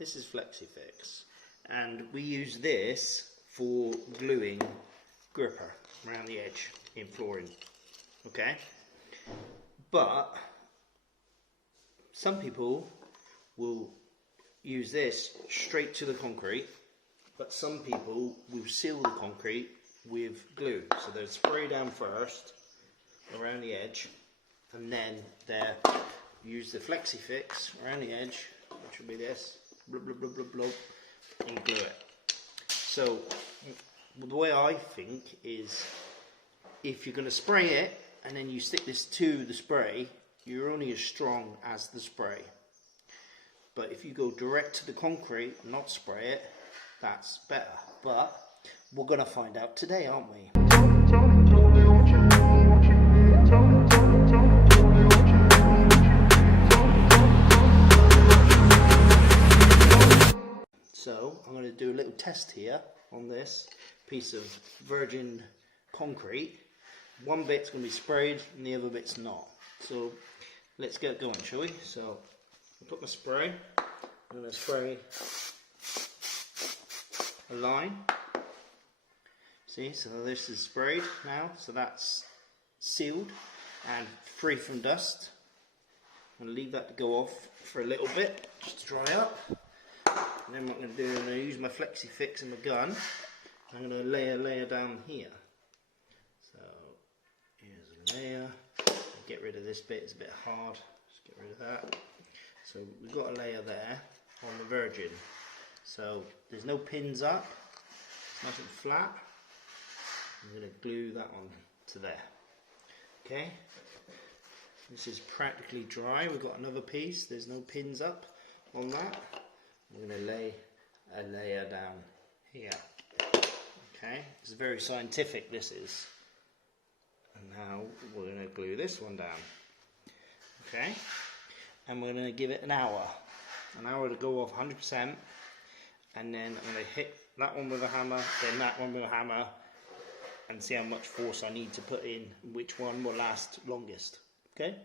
This is FlexiFix, and we use this for gluing gripper around the edge in flooring. Okay, but some people will use this straight to the concrete, but some people will seal the concrete with glue. So they'll spray down first around the edge, and then they'll use the FlexiFix around the edge, which will be this, blub, blub, blub, blub, blub, and glue it. So the way I think is, if you're going to spray it and then you stick this to the spray, you're only as strong as the spray. But if you go direct to the concrete and not spray it, that's better. But we're going to find out today, aren't we? So I'm going to do a little test here on this piece of virgin concrete. One bit's going to be sprayed and the other bit's not. So let's get going, shall we? So I'll put my spray. I'm going to spray a line. See, so this is sprayed now, so that's sealed and free from dust. I'm going to leave that to go off for a little bit, just to dry up. And then what I'm going to do, I'm going to use my FlexiFix and my gun. I'm going to lay a layer down here. So here's a layer. I'll get rid of this bit, it's a bit hard. Just get rid of that. So we've got a layer there on the virgin. So there's no pins up, it's nice and flat. I'm going to glue that on to there. Okay, this is practically dry. We've got another piece, there's no pins up on that. I'm going to lay a layer down here. Okay, it's very scientific, this is. And now we're going to glue this one down. Okay, and we're going to give it an hour to go off 100%, and then I'm going to hit that one with a hammer, then that one with a hammer, and see how much force I need to put in, which one will last longest. Okay,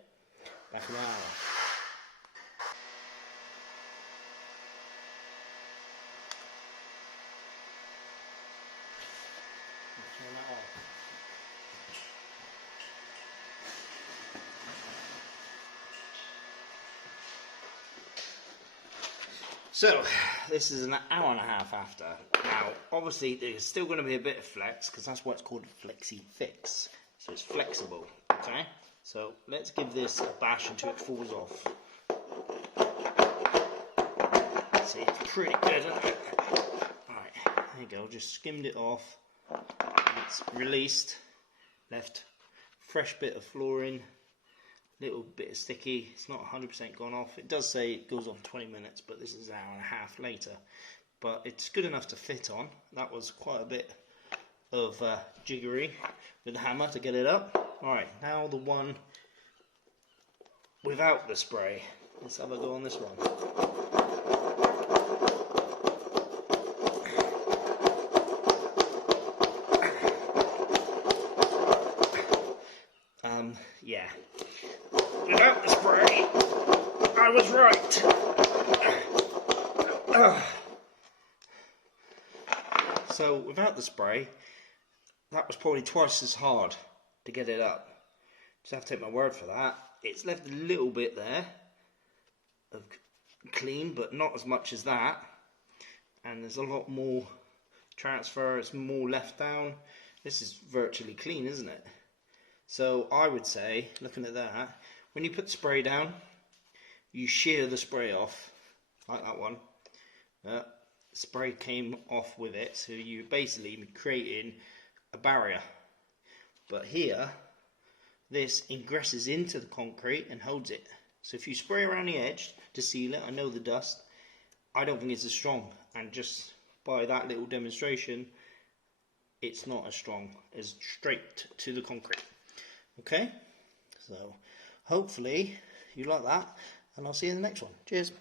back in an hour. So this is an hour and a half after. Now obviously there's still going to be a bit of flex, because that's why it's called FlexiFix. So it's flexible. Okay, so let's give this a bash until it falls off. See, it's pretty good, isn't it? Alright, there you go, just skimmed it off. It's released, left fresh bit of flooring, little bit of sticky. It's not 100% gone off. It does say it goes on 20 minutes, but this is an hour and a half later. But it's good enough to fit on. That was quite a bit of jiggery with the hammer to get it up. Alright, now the one without the spray. Let's have a go on this one. Yeah. Without the spray, I was right. So without the spray, that was probably twice as hard to get it up. Just have to take my word for that. It's left a little bit there of clean, but not as much as that. And there's a lot more transfer, it's more left down. This is virtually clean, isn't it? So I would say, looking at that, when you put spray down, you shear the spray off, like that one. Spray came off with it, so you're basically creating a barrier. But here, this ingresses into the concrete and holds it. So if you spray around the edge to seal it, I know the dust, I don't think it's as strong. And just by that little demonstration, it's not as strong as straight to the concrete. Okay, so hopefully you like that, and I'll see you in the next one. Cheers.